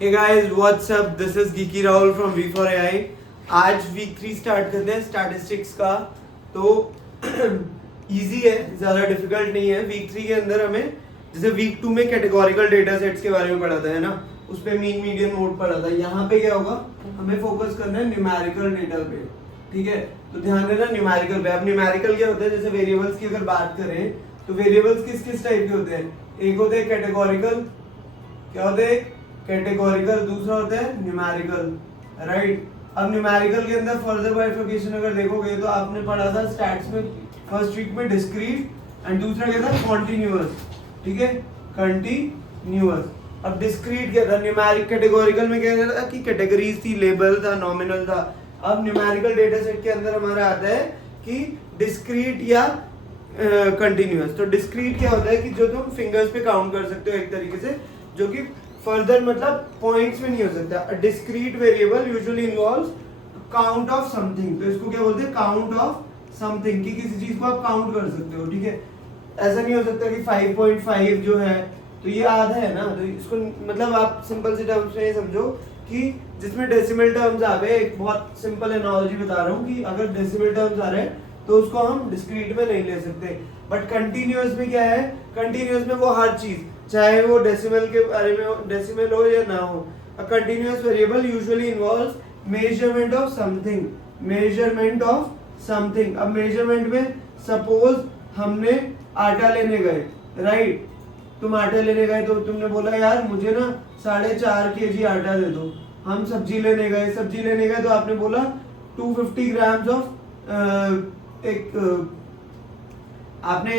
Hey guys, what's up? This is Geeky Rahul from V4AI. आज week 3 start करते हैं statistics का। तो इजी है, ज़्यादा डिफिकल्ट नहीं है। वीक 3 के अंदर हमें जैसे वीक 2 में कैटेगोरिकल डेटा सेट्स के बारे में पढ़ा था, है ना, उस पर मीन मीडियन मोड पढ़ा था। यहाँ पे क्या होगा, हमें फोकस करना है न्यूमेरिकल डेटा पे। ठीक है, तो ध्यान देना न्यूमेरिकल पे। अब न्यूमेरिकल क्या होता है, जैसे वेरिएबल्स की अगर बात करें तो वेरिएबल्स किस किस टाइप के होते हैं। एक होते हैं कैटेगोरिकल, क्या होते हैं कैटेगोरिकल, दूसरा होता है न्यूमेरिकल, राइट। अब न्यूमेरिकल के अंदर फर्दर बाइफर्केशन अगर देखोगे तो आपने पढ़ा था स्टैट्स में फर्स्ट वीक में डिस्क्रीट एंड दूसरा क्या था कॉन्टिन्यूअस। ठीक है, कंटिन्यूअस। अब डिस्क्रीट क्या था, न्यूमेरिक कैटेगोरिकल में क्या था कि कैटेगरीज थी, लेबल था, नॉमिनल था। अब न्यूमेरिकल डेटा सेट के अंदर हमारा आता है कि डिस्क्रीट या कंटिन्यूअस। तो डिस्क्रीट क्या होता है कि जो तुम फिंगर्स पे काउंट कर सकते हो एक तरीके से, जो कि फर्दर मतलब पॉइंट्स में नहीं हो सकता। A discrete variable usually involves count of something. तो इसको क्या बोलते हैं, काउंट ऑफ समथिंग, कि किसी चीज को आप काउंट कर सकते हो। ठीक है, ऐसा नहीं हो सकता कि 5.5 जो है तो ये आधा है ना, तो इसको मतलब आप सिंपल से टर्म्स में ये समझो कि जिसमें डेसिमल टर्म्स आ गए। एक बहुत सिंपल एनालॉजी बता रहा हूँ कि अगर डेसिमल टर्म्स आ रहे हैं तो उसको हम डिस्क्रीट में नहीं ले सकते। बट कंटिन्यूअस में क्या है, कंटिन्यूअस में वो हर चीज, चाहे वो डेसिमल के बारे में हो, डेसिमल हो या ना हो। A continuous variable usually involves measurement of something, measurement of something. अब मेजरमेंट में सपोज हमने आटा लेने गए, राइट। तुम आटा लेने गए तो तुमने बोला यार मुझे ना 4.5 kg आटा दे दो। हम सब्जी लेने गए, सब्जी लेने गए तो आपने बोला 250 ग्राम्स ऑफ आपने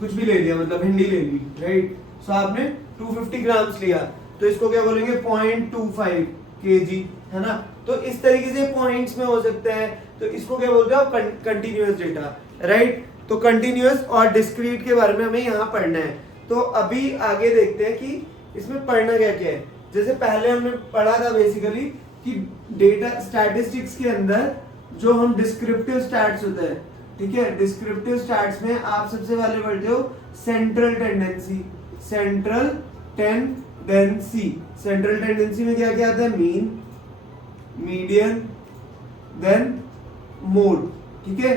कुछ भी ले लिया, मतलब भिंडी ले ली, राइट। सो आपने 250 ग्राम्स लिया, तो इसको क्या बोलेंगे 0.25 kg, है ना। तो इस तरीके से पॉइंट्स में हो सकते हैं, तो इसको क्या बोलते हैं आप कंटिन्यूअस डेटा, राइट। तो कंटिन्यूअस और डिस्क्रीट के बारे में हमें यहाँ पढ़ना है। तो अभी आगे देखते हैं कि इसमें पढ़ना क्या क्या है। जैसे पहले हमने पढ़ा था बेसिकली कि डेटा स्टैटिस्टिक्स के अंदर जो हम डिस्क्रिप्टिव स्टैट्स होते हैं, ठीक है, डिस्क्रिप्टिव स्टैट्स में आप सबसे पहले पढ़ते हो central tendency. Central tendency, central tendency में क्या क्या आता है, मीन, मीडियन, देन मोड। ठीक है,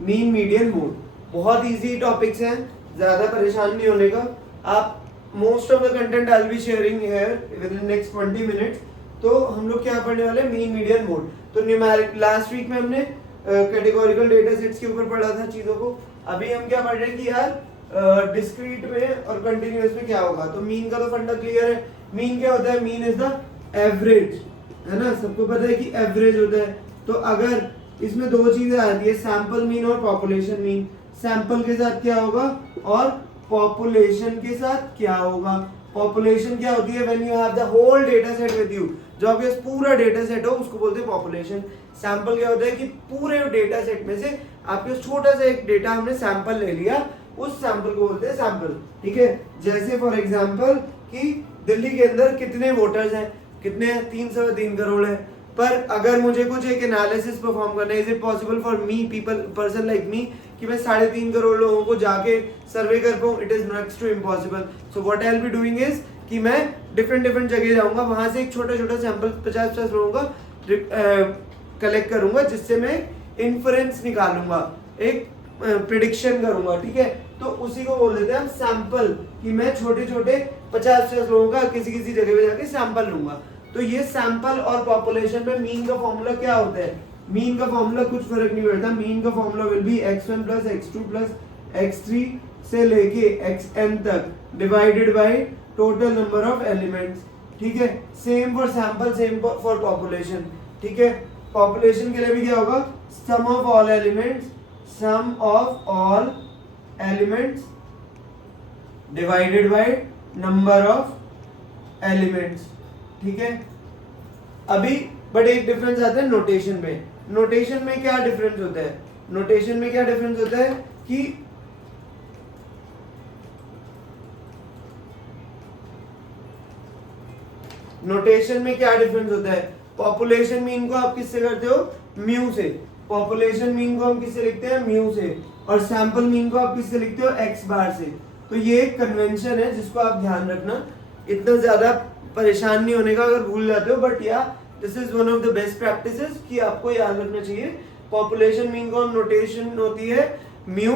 मीन, मीडियन, मोड। बहुत इजी टॉपिक्स हैं, ज्यादा परेशान नहीं होने का। आप most of the content I will be sharing here within next 20 minutes. तो हम लोग क्या पढ़ने वाले, मीन, मीडियन, मोड। तो न्यूमेरिक लास्ट वीक में हमने कैटेगोरिकल डेटा सेट्स के ऊपर पढ़ा था चीजों को। अभी हम क्या पढ़ रहे हैं कि यार डिस्क्रीट में और कंटिन्यूअस में क्या होगा। तो मीन का तो फंडा क्लियर है। मीन क्या होता है, मीन इज द एवरेज, है ना, सबको पता है कि एवरेज होता है। तो अगर इसमें दो चीजें आती है, सैंपल मीन और पॉपुलेशन मीन। सैंपल के साथ क्या होगा और पॉपुलेशन के साथ क्या होगा। पॉपुलेशन क्या होती है, when you have the whole data set with you, जो आपके पास पूरा डेटा सेट हो उसको बोलते हैं पॉपुलेशन। सैंपल क्या होता है कि पूरे डेटा सेट में से आपके छोटा सा एक डेटा हमने सैंपल ले लिया, उस सैंपल को बोलते हैं सैंपल। ठीक है, जैसे फॉर एग्जांपल कि दिल्ली के अंदर कितने वोटर्स हैं, कितने हैं, 303 करोड़ है। पर अगर मुझे कुछ एक एनालिसिस परफॉर्म करना है, is it possible for me, person like me, कि मैं 3.5 करोड़ लोगों को जाके सर्वे कर पाऊँ? It is next to impossible. So what I will be doing is कि मैं डिफरेंट जगह जाऊंगा, वहां से एक छोटा सैंपल 50 लोगों का कलेक्ट करूंगा, जिससे मैं इन्फरेंस निकालूंगा, एक प्रिडिक्शन करूंगा। ठीक है, तो उसी को बोल देते हैं हम सैंपल, कि मैं छोटे 50 लोगों का किसी जगह पे जाके सैंपल लूंगा। तो ये सैंपल और पॉपुलेशन में मीन का फॉर्मूला क्या होता है, मीन का फॉर्मूला कुछ फर्क नहीं पड़ता। मीन का formula will be x1 plus x2 plus x3 से लेके xn तक divided by total number of elements. ठीक है, same for sample, same for population. ठीक है, पॉपुलेशन के लिए भी क्या होगा, sum of all elements, sum of all elements divided by number of elements. ठीक है, अभी बट एक डिफरेंस आता है नोटेशन में। नोटेशन में क्या डिफरेंस होता है, नोटेशन में क्या डिफरेंस होता है कि नोटेशन में क्या डिफरेंस होता है, पॉपुलेशन मीन को आप किससे करते हो, म्यू से। पॉपुलेशन मीन को हम किससे लिखते हैं, म्यू से। और सैंपल मीन को आप किससे लिखते हो, एक्स बार से। तो ये एक कन्वेंशन है जिसको आप ध्यान रखना, इतना ज्यादा परेशान नहीं होने का अगर भूल जाते हो, बट या this is one of the best practices कि आपको याद रखना चाहिए। पॉपुलेशन मीन को हम नोटेशन होती है म्यू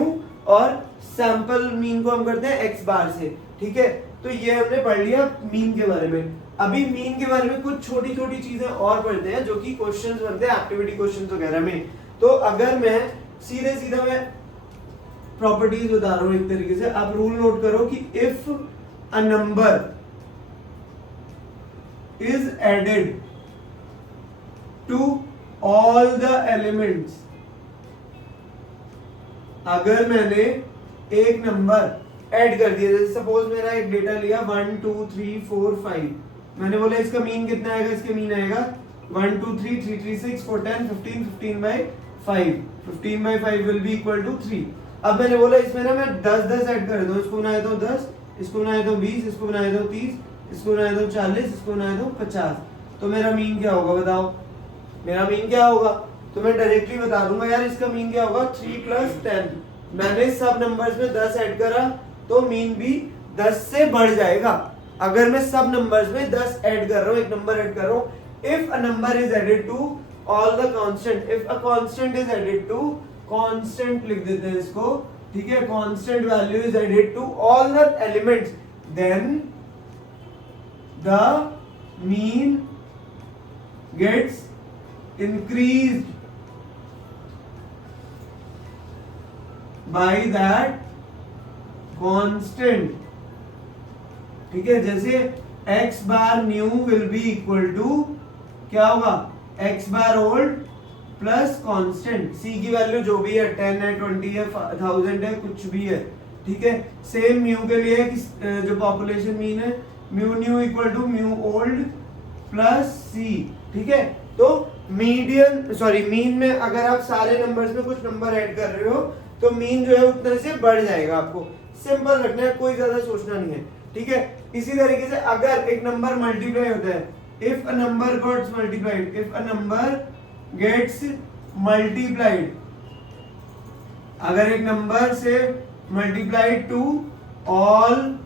और सैंपल मीन को हम करते हैं एक्स बार से, ठीक है। तो ये हमने पढ़ लिया मीन के बारे में। अभी मीन के बारे में कुछ छोटी छोटी चीजें और पढ़ते हैं जो कि क्वेश्चंस बनते हैं एक्टिविटी क्वेश्चंस वगैरह में। तो अगर मैं सीधे सीधा मैं प्रॉपर्टीज बता रहा हूं एक तरीके से, आप रूल नोट करो कि if a number is added to all the elements, अगर मैंने एक नंबर ऐड कर दिया, जैसे सपोज मेरा एक डेटा लिया 1 2 3 4 5, मैंने बोला इसका मीन कितना आएगा, इसका मीन आएगा 1 2 3 3 3 6 4 10 15 15 by 5, 15 by 5 will be equal to 3। अब मैंने बोला इसमें ना मैं 10 10 ऐड कर दूं, इसको बनाया तो 10, इसको बनाया तो 20, इसको बनाया तो 30, इसको बनाया तो 40, इसको बनाया तो 50, तो मेरा मीन क्या होगा बताओ, मेरा मीन क्या होगा? तो मैं डायरेक्टली बता दूंगा यार इसका मीन क्या होगा 3 + 10। मैंने सब नंबर्स में 10 ऐड करा तो मीन भी 10 से बढ़ जाएगा। अगर मैं सब नंबर्स में 10 ऐड कर रहा हूं, एक नंबर ऐड कर रहा हूं, if a number is added to all the constant, if a constant is added to, constant लिख देते हैं इसको, ठीक है, constant value is added to all the elements, then the mean gets increased by that constant, ठीक है। जैसे x bar new will be equal to क्या होगा, x bar old plus constant, c की वैल्यू जो भी है 10 है 20 है 1000 है कुछ भी है, ठीक है। सेम म्यू के लिए कि जो पॉपुलेशन मीन है mu new equal to mu old plus c, ठीक है। तो मीडियन सॉरी मीन में अगर आप सारे नंबर्स में कुछ नंबर ऐड कर रहे हो तो मीन जो है उतने से बढ़ जाएगा। आपको सिंपल रखना है, कोई ज्यादा सोचना नहीं है, ठीक है। इसी तरीके से अगर एक नंबर मल्टीप्लाई होता है, if a number gets multiplied, if a number gets multiplied, अगर एक नंबर से multiplied to all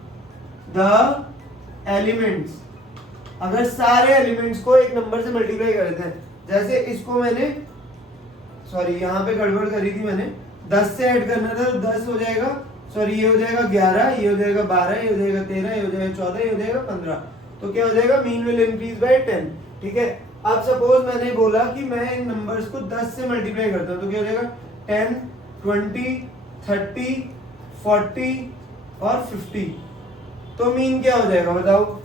the elements, अगर सारे एलिमेंट्स को एक नंबर से मल्टीप्लाई कर देते हैं, जैसे इसको मैंने सॉरी यहाँ पे गड़बड़ करी थी, मैंने 10 से ऐड करना था तो 10 हो जाएगा, सॉरी ये हो जाएगा 11, ये हो जाएगा 12, ये हो जाएगा 13, ये हो जाएगा 14, ये हो जाएगा 15, तो क्या हो जाएगा मीन विल इंक्रीज बाय 10, ठीक है। अब सपोज मैंने बोला कि मैं इन नंबर्स को 10 से मल्टीप्लाई करता हूँ तो क्या हो जाएगा 10 20 30 40 और 50, तो मीन क्या हो जाएगा बताओ।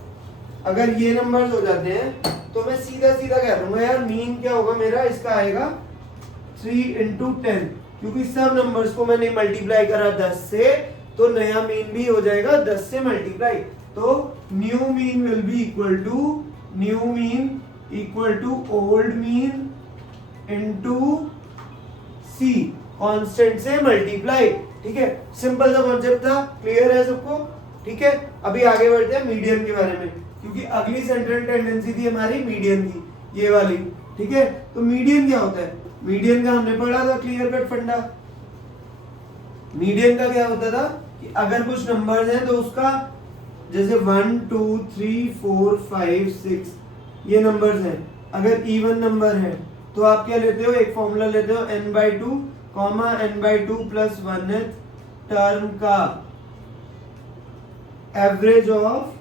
अगर ये नंबर्स हो जाते हैं तो मैं सीधा सीधा कह दूंगा यार मीन क्या होगा मेरा, इसका आएगा 3 × 10, क्योंकि सब नंबर्स को मैंने मल्टीप्लाई करा 10 से, तो नया मीन भी हो जाएगा 10 से मल्टीप्लाई। तो new mean will be equal to old mean into c, constant से मल्टीप्लाई, ठीक है। सिंपल सा कॉन्सेप्ट था, क्लियर है सबको, ठीक है। अभी आगे बढ़ते हैं मीडियन के बारे में, क्योंकि अगली सेंट्रल टेंडेंसी थी हमारी मीडियन की, ये वाली, ठीक है। तो मीडियन क्या होता है, मीडियन का हमने पढ़ा था क्लियर कट फंडा। मीडियन का क्या होता था कि अगर कुछ नंबर्स हैं तो उसका जैसे 1 2 3 4 5 6 ये नंबर्स हैं, अगर इवन नंबर है तो आप क्या लेते हो, एक फॉर्मूला लेते हो n/2 n/2 + 1th टर्म का average of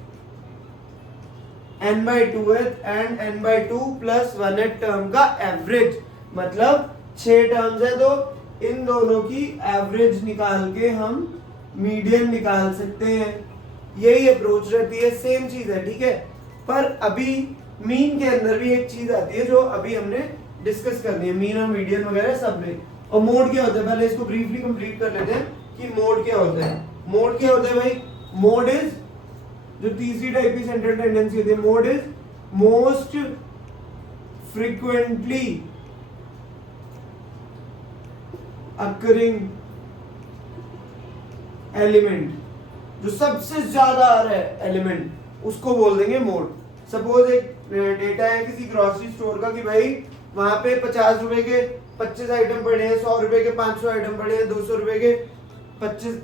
n/2th and n/2 + 1th term का एवरेज, मतलब 6 टर्म्स है तो इन दोनों की एवरेज निकाल के हम मीडियन निकाल सकते हैं। यही अप्रोच रहती है, सेम चीज है, ठीक है। पर अभी मीन के अंदर भी एक चीज आती है जो अभी हमने डिस्कस करनी है, मीन और मीडियन वगैरह सब में। और मोड क्या होता है, पहले इसको ब्रीफली कंप्लीट कर लेते हैं कि मोड क्या होता है। मोड क्या होता है भाई, मोड इज जो तीसरी टाइप की सेंट्रल टेंडेंसी होती है, mode is most frequently occurring element, जो सबसे ज्यादा आ रहा है एलिमेंट उसको बोल देंगे मोड। सपोज एक डेटा है किसी ग्रोसरी स्टोर का कि भाई वहां पे 50 रुपए के 25 आइटम पड़े हैं, 100 रुपए के 500 आइटम पड़े हैं, 200 रुपए के 25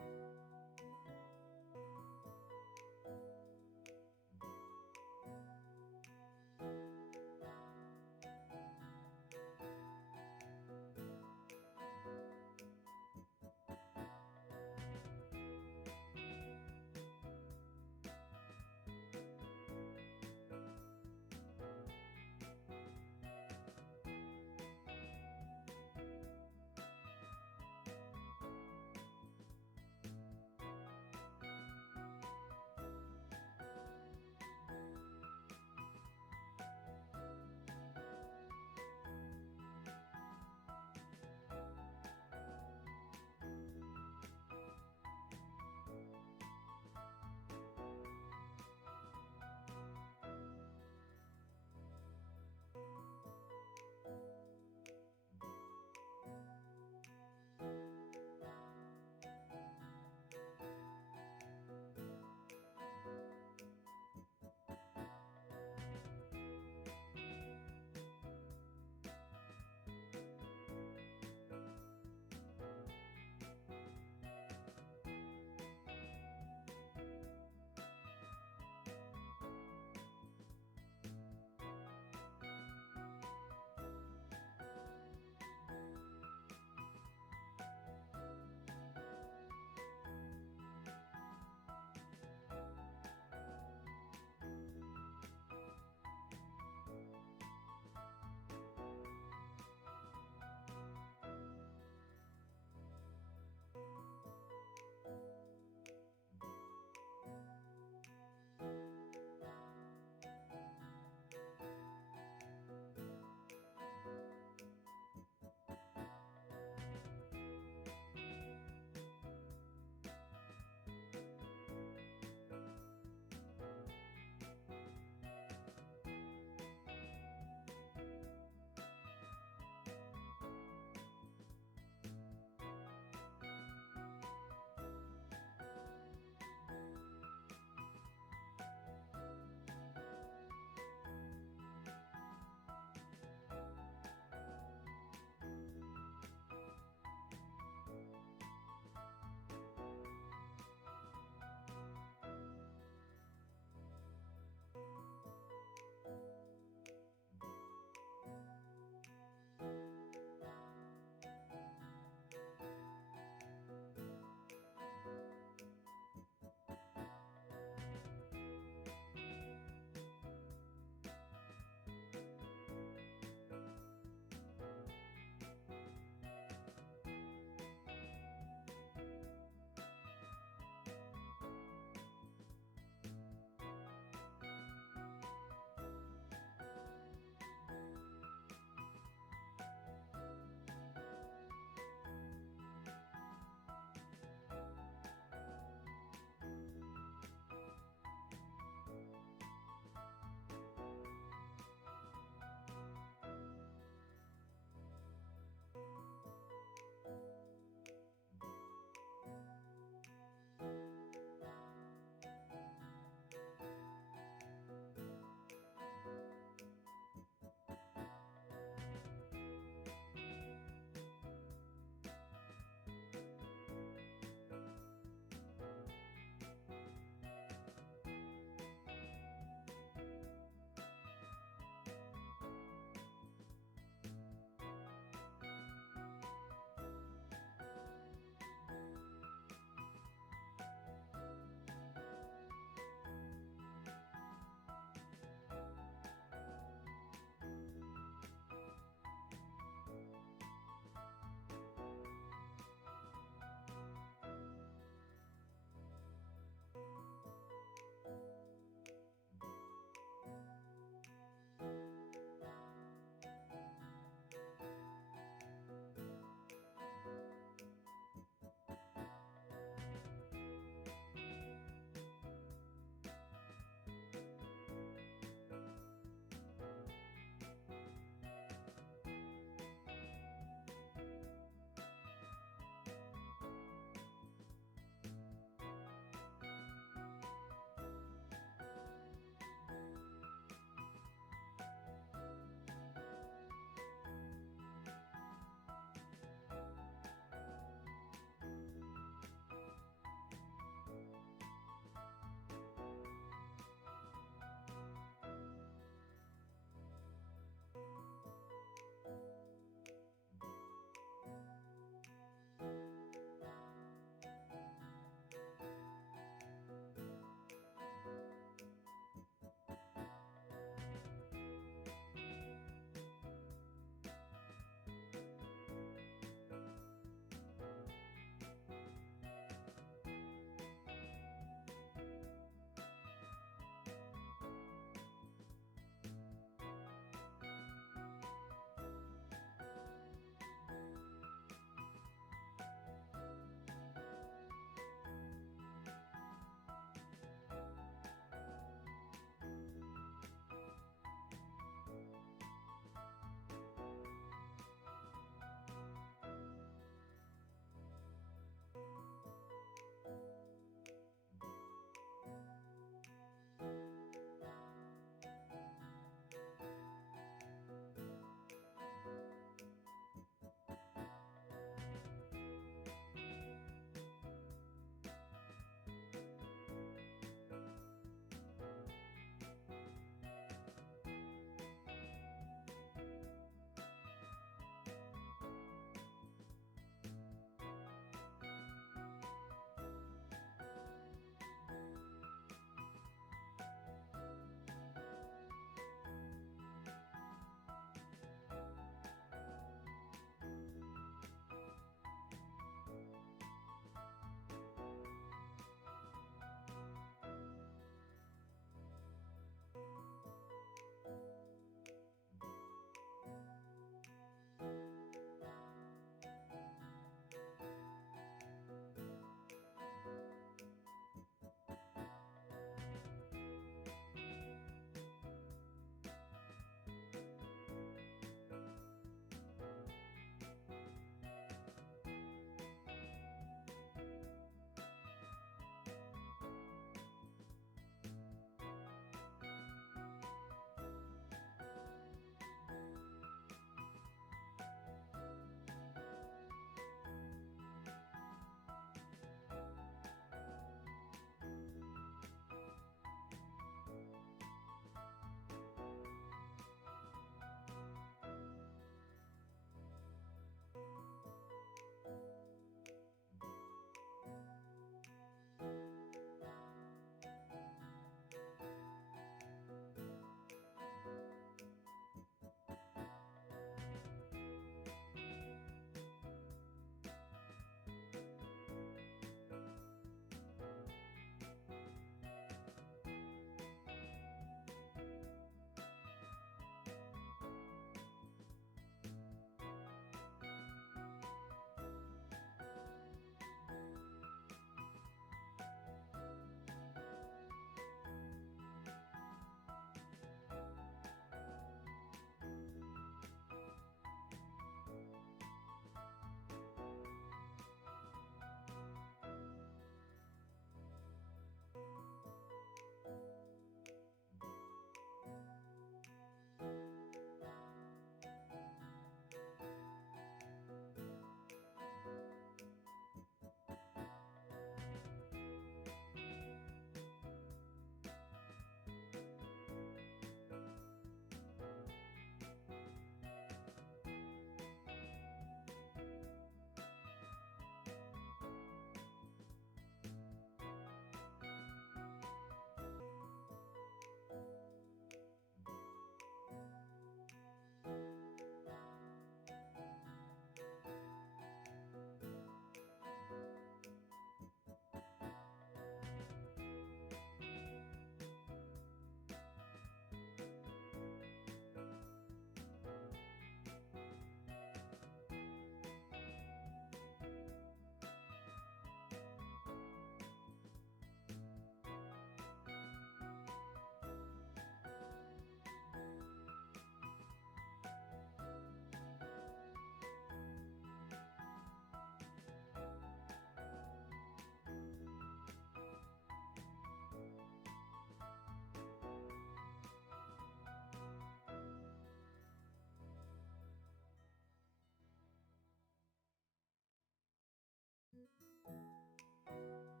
है।